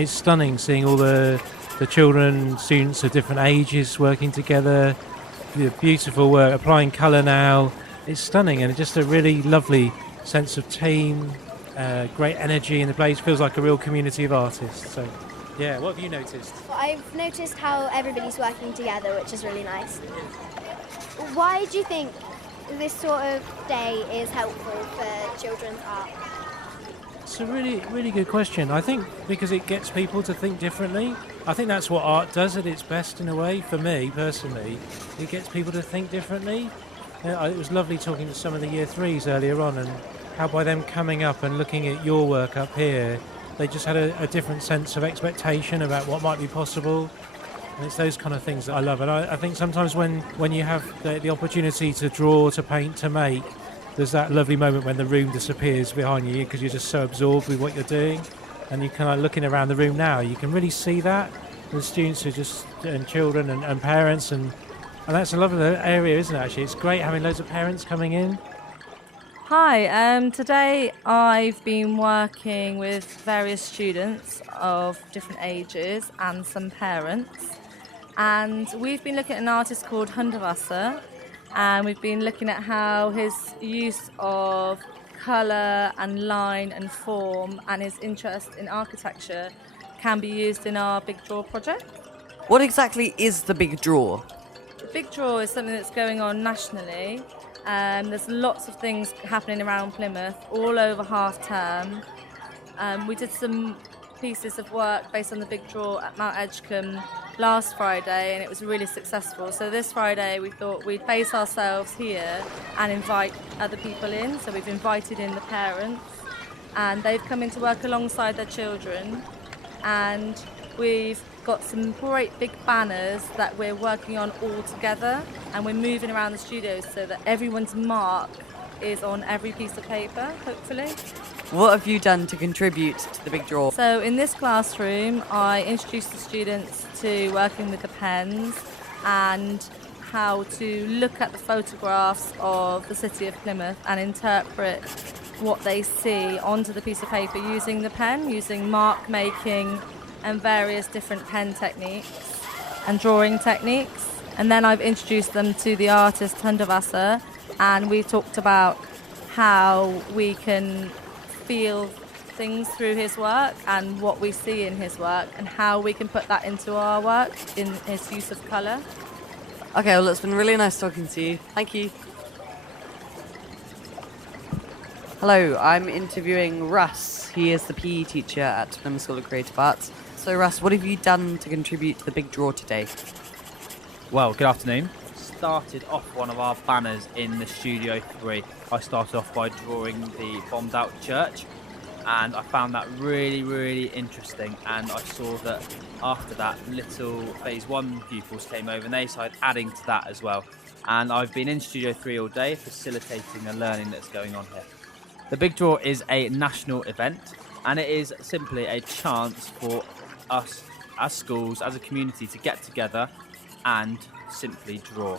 It's stunning seeing all the children, students of different ages working together. The beautiful work, applying colour now. It's stunning, and just a really lovely sense of team, great energy in the place. Feels like a real community of artists. So, yeah, what have you noticed? I've noticed how everybody's working together, which is really nice. Why do you think this sort of day is helpful for children's art? It's a really, really good question. I think because it gets people to think differently. I think that's what art does at its best in a way, for me personally. It gets people to think differently. It was lovely talking to some of the year threes earlier on, and how by them coming up and looking at your work up here, they just had a different sense of expectation about what might be possible. And it's those kind of things that I love. And I think sometimes when you have the opportunity to draw, to paint, to make, there's that lovely moment when the room disappears behind you because you're just so absorbed with what you're doing. And you're kind of looking around the room now, you can really see that. The students are just, and children and parents, and that's a lovely area, isn't it, actually? It's great having loads of parents coming in. Hi, today I've been working with various students of different ages and some parents. And we've been looking at an artist called Hunderwasser, and we've been looking at how his use of colour and line and form and his interest in architecture can be used in our Big Draw project. What exactly is the Big Draw? The Big Draw is something that's going on nationally. There's lots of things happening around Plymouth all over half term. We did some pieces of work based on the Big Draw at Mount Edgecombe last Friday, and it was really successful. So this Friday we thought we'd base ourselves here and invite other people in. So we've invited in the parents, and they've come in to work alongside their children, and we've got some great big banners that we're working on all together, and we're moving around the studios so that everyone's mark is on every piece of paper, hopefully. What have you done to contribute to the Big Draw? So in this classroom, I introduced the students to working with the pens and how to look at the photographs of the city of Plymouth and interpret what they see onto the piece of paper using the pen, using mark making and various different pen techniques and drawing techniques. And then I've introduced them to the artist Hunderwasser, and we talked about how we can feel things through his work and what we see in his work and how we can put that into our work in his use of colour. Okay, well, it's been really nice talking to you. Thank you. Hello, I'm interviewing Russ. He is the PE teacher at Plymouth School of Creative Arts. So Russ, what have you done to contribute to the Big Draw today? Well, good afternoon. Started off one of our banners in the Studio 3. I started off by drawing the bombed out church, and I found that really, really interesting. And I saw that after that, little Phase 1 pupils came over and they started adding to that as well. And I've been in Studio 3 all day facilitating the learning that's going on here. The Big Draw is a national event, and it is simply a chance for us as schools, as a community, to get together and simply draw.